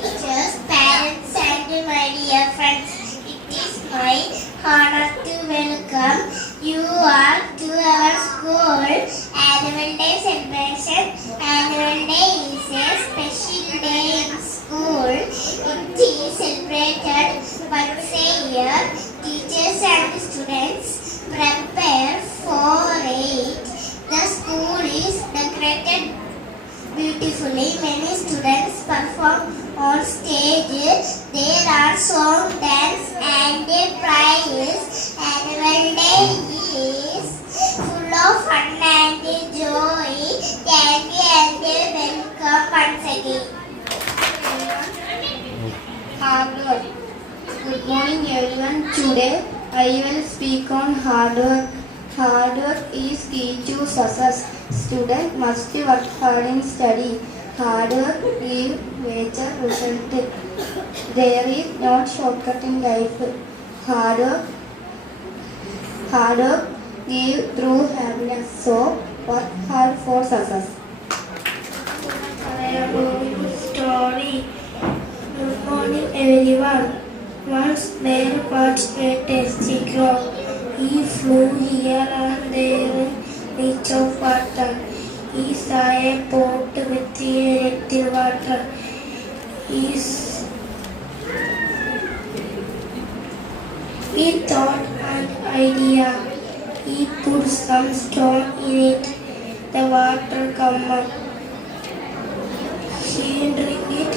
teachers, parents, and my dear friends. It is my honor to welcome you all to our school annual day celebration. Annual day is a special day in school. It is celebrated once a year. Teachers and students prepare for it. The school is decorated beautifully. Many students perform on stage. There are song, dance, and a prize. Annual day is full of fun and joy. Thank you and welcome once again. Hard work. Good morning everyone. Today I will speak on hard work. Hard work is key to success. Student must work hard in study. Hard work gives better result. There is no shortcut in life. Hard work gives true happiness. So work hard for success. Story. Good morning everyone. Once there was a tasty crow. He flew here and there in reach of water. He saw a pot with a little water. He thought an idea. He put some stone in it. The water came up. He drank it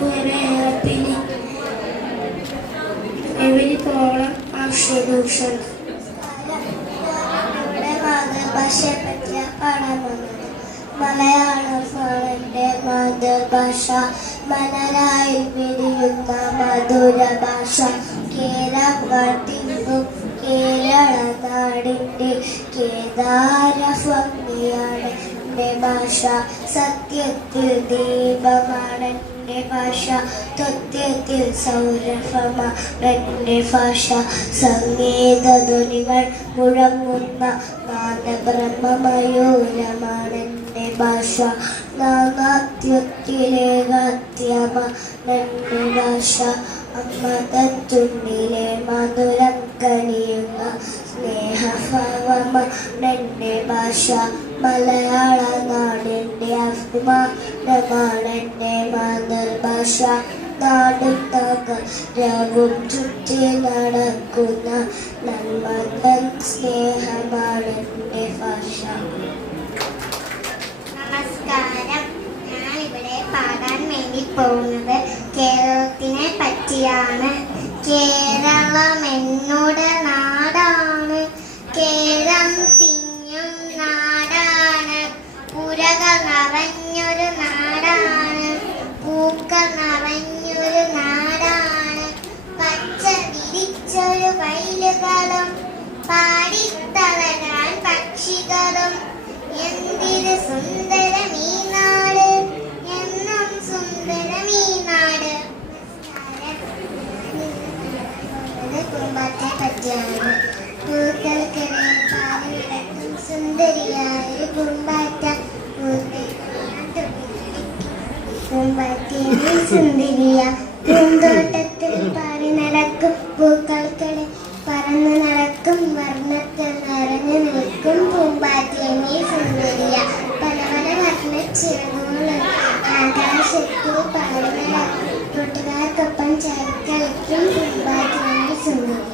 very happily. Every problem has solutions. ഭാഷയെപ്പറ്റിയ പാടാൻ വന്നത്. മലയാളമാണ് എൻ്റെ മാതൃഭാഷ. മലരായി വിരിയുന്ന മധുര ഭാഷ. കേരളത്തിനും കേരള നാടിൻ്റെ കേദാരഭംഗിയാണ് എൻ്റെ ഭാഷ. സത്യത്തിൽ ദീപമാണ് എൻ്റെ ഭാഷ. തത്വത്തിൽ സൗരഭമാണ് എൻ്റെ ഭാഷ. സംഗീത ധ്വനികൾ മുഴങ്ങുന്ന നാദബ്രഹ്മമയൂരമാണ് എൻ്റെ ഭാഷ. നാനാത്വത്തിലേകാത്യമാണ് എൻ്റെ ഭാഷ. അമ്മതത്തുണ്ണിലെ മധുരം കനിയുന്ന സ്നേഹഭാവമാണ് എൻ്റെ ഭാഷ. മലയാള നാടിൻ്റെ അഭിമാനമാണ് എൻ്റെ മാതൃഭാഷ. നാടും നഗരവും ചുറ്റി നടക്കുന്ന നന്മതൻ സ്നേഹമാണ് എൻ്റെ ഭാഷ. നമസ്കാരം. ഞാനിവിടെ പാടാൻ വേണ്ടി പോകുന്നത് കേരളത്തിനെ പറ്റിയാണ്. കേരളം എന്നോട് നാടാണ്. കേരം തിങ്ങും നാടാണ്. പുരകൾ നിറഞ്ഞൊരു നാടാണ്. പൂക്കൾ നിറഞ്ഞൊരു നാടാണ്. പച്ച വിരിച്ചൊരു വയലുകളും പാടിത്തളരാൻ പക്ഷികളും. എന്തിന് സുന്ദരം ഈ നാട്, എന്നും സുന്ദരം ഈ നാട്. കുടുംബത്തെ പറ്റിയാണ്. പൂക്കൾക്കിടയിൽ പാറി നടക്കും സുന്ദരിയായ ഒരു പൂമ്പാറ്റ. പൂമ്പാറ്റയെ സുന്ദരിയ. പൂന്തോട്ടത്തിൽ പാറി നടക്കും പൂക്കൾക്കിടയിൽ പറന്നു നടക്കും. വർണ്ണത്തിൽ നിറഞ്ഞു നിൽക്കും പൂമ്പാറ്റയെ സുന്ദരിയ. പല പല വർണ്ണ ചിറകുകളും ആകാശത്തിൽ പാറി നടക്കും. കൂട്ടുകാർക്കൊപ്പം ചാരിക്കളിക്കും പൂമ്പാറ്റയെ സുന്ദരിയ.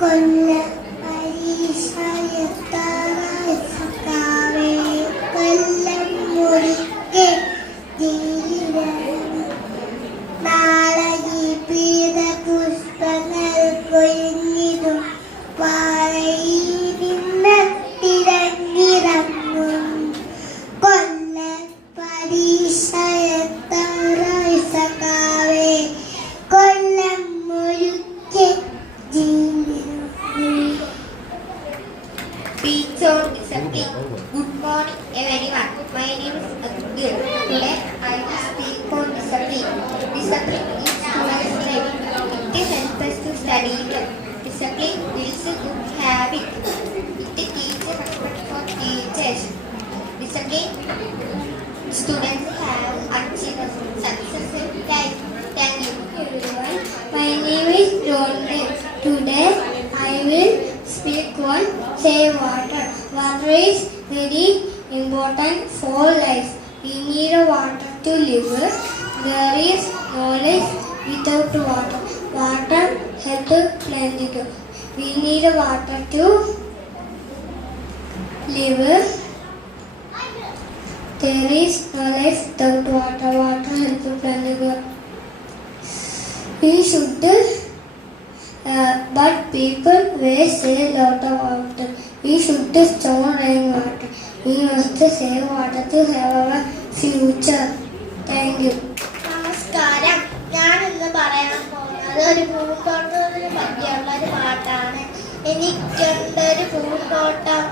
കൊല്ല പരീക്ഷയെത്താറായി സഖാവേ കൊല്ലം മുറിക്കെ നാളെ പീത പുഷ്പങ്ങൾ കൊഴിഞ്ഞിടും. വാഴയിരുന്ന speaks on discipline. Good morning, everyone. My name is Abdul. Today I will speak on discipline. Discipline is student's life. It helps us to study well. Discipline builds a good habit. It teaches respect for teachers. Discipline students have achieved success in life. Thank you, everyone. My name is Ronde. Today I will speak on save water. Water is very important for life. We need water to live. There is no life without water. Water helps plenty. We need water to live. There is no life without water. Water helps plenty. We should, but people waste a lot of water. We should store rainwater. We must save water to have our future. Thank you. നമസ്കാരം. ഞാൻ ഇന്ന് പറയാൻ പോകുന്നത് ഒരു പൂന്തോട്ടത്തിനെ പറ്റിയുള്ള ഒരു പാട്ടാണ്. എനിക്കുണ്ടൊരു പൂന്തോട്ടം,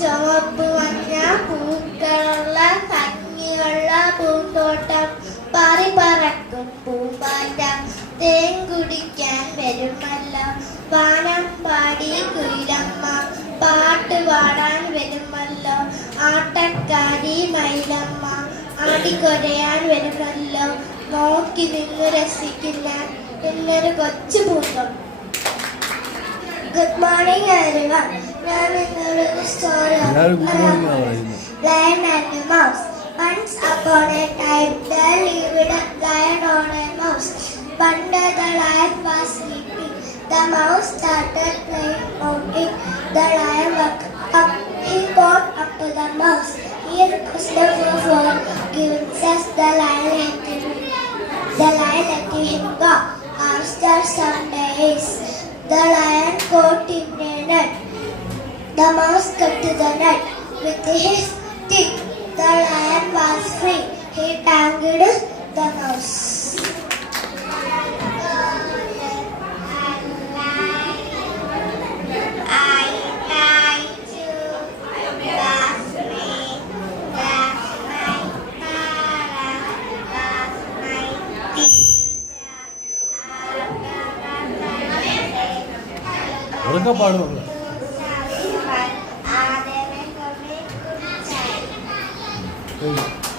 ചുവപ്പ് മഞ്ഞ പൂക്കളുള്ള ഭംഗിയുള്ള പൂന്തോട്ടം. പറക്കും പൂമ്പാറ്റ തേൻ കുടിക്കാൻ വരുമല്ലോ. വാനം പാടി കുയിലമ്മ പാട്ട് പാടാൻ വരുമല്ലോ. ആട്ടക്കാരി മയിലമ്മ ആടിക്കൊരയാൻ വരുമല്ലോ. നോക്കി നിന്ന് രസിക്കുന്ന എന്നൊരു കൊച്ചു പൂന്തോട്ടം. Good morning everyone. ഞാൻ ഇന്നൊരു story lion and mouse. Once upon a time there lived a lion on a mouse. One day the lion was sleeping. The mouse started playing monkey. The lion woke up. He called up to the mouse. Here is the forgiveness. Says the lion let him go. After some days, the lion caught in a net. The mouse cut the net with his teeth. The lion was free. He tangled the mouse. ഉറക്കെ പാടും. Thank you.